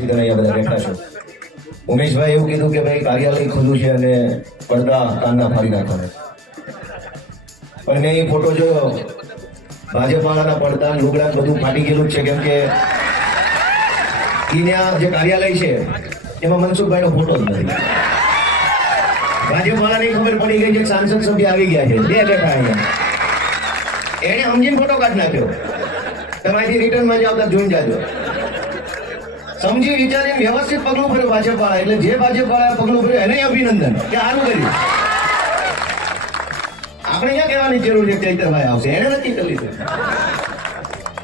તમે અહીંયા બધા બેઠા છો. ઉમેશભાઈ એવું કીધું કે ભાઈ કાર્યાલય ખુલ્લું છે અને પડદા કાનના ફાડી નાખવાના. પણ મેં એ ફોટો જોયો. ભાજપવાળાના પડદા, લુગડા બધું ફાટી ગયેલું છે. કેમ કે ત્યાં જે કાર્યાલય છે, એમાં મનસુખભાઈનો ફોટો જ નથી. ભાજપવાળાને ખબર પડી ગઈ છે સાંસદ સભ્ય આવી ગયા છે. બે બેઠા અહીંયા. એને સમજીને ફોટો કાઢી નાખ્યો. તમારી રિટર્નમાં જ આવતા જોઈને જાજો. સમજી વિચારીને વ્યવસ્થિત પગલું ભર્યું ભાજપ વાળા એટલે જે ભાજપ વાળા પગલું ભર્યું, એને અભિનંદન. કે સારું કર્યું. આપણે ક્યાં કહેવાની જરૂર છે ચૈતરભાઈ આવશે? એને નક્કી કરી લીધું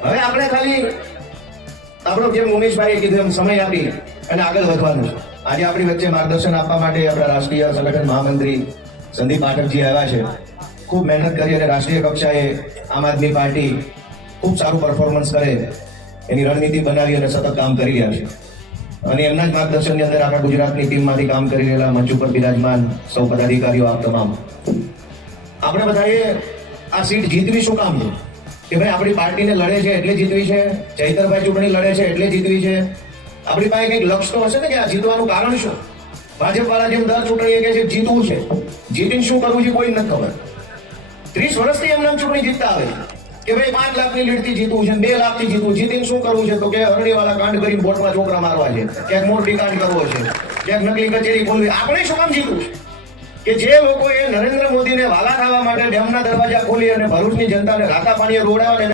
હવે આપણે ખાલી આપણો જેમ ઉમેશભાઈએ કીધું એમ સમય આપી અને આગળ વધવાનું છે. આજે આપણી વચ્ચે માર્ગદર્શન આપવા માટે આપણા રાષ્ટ્રીય સંગઠન મહામંત્રી સંદીપ પાઠકજી આવ્યા છે. ખૂબ મહેનત કરી અને રાષ્ટ્રીય કક્ષાએ આમ આદમી પાર્ટી ખૂબ સારું પરફોર્મન્સ કરે. એની રણનીતિ બનાવી અને સતત કામ કરી રહ્યા છે. અને એમના જ માર્ગદર્શનની અંદર આપણા ગુજરાતની ટીમમાંથી કામ કરી રહેલા મંચ ઉપર બિરાજમાન સૌ પદાધિકારીઓ આપ તમામ. આપણે બધાએ આ સીટ જીતવી શું કામ છે કે ભાઈ આપણી પાર્ટીને લડે છે એટલે જીતવી છે, ચૈતરભાઈ ચૂંટણી લડે છે એટલે જીતવી છે. આપણી પાસે કંઈક લક્ષ્ય તો હશે ને કે આ જીતવાનું કારણ શું? ભાજપ વાળા જેમ દર ચૂંટણી કે છે, જીતવું છે. જીતીને શું કરવું છે કોઈ નથી ખબર. ત્રીસ વર્ષથી આમ ચૂંટણી જીતતા આવે છે. કે ભાઈ પાંચ લાખની લીડથી જીતવું છે, બે લાખથી જીતવું જીતીને શું કરવું છે? તો કે અરણીવાળા કાંડ કરીને બોટમાં છોકરા મારવા છે, ક્યાંક મોટી કાંડ કરવો છે, ક્યાંક નકલી કચેરી ખોલવી. આપણે શું કામ જીતવું છે કે જે લોકોએ નરેન્દ્ર મોદીને વાલા ખાવા માટે ડેમના દરવાજા ખોલી અને ભરૂચની જનતાને રાતા પાણીએ રોડાવા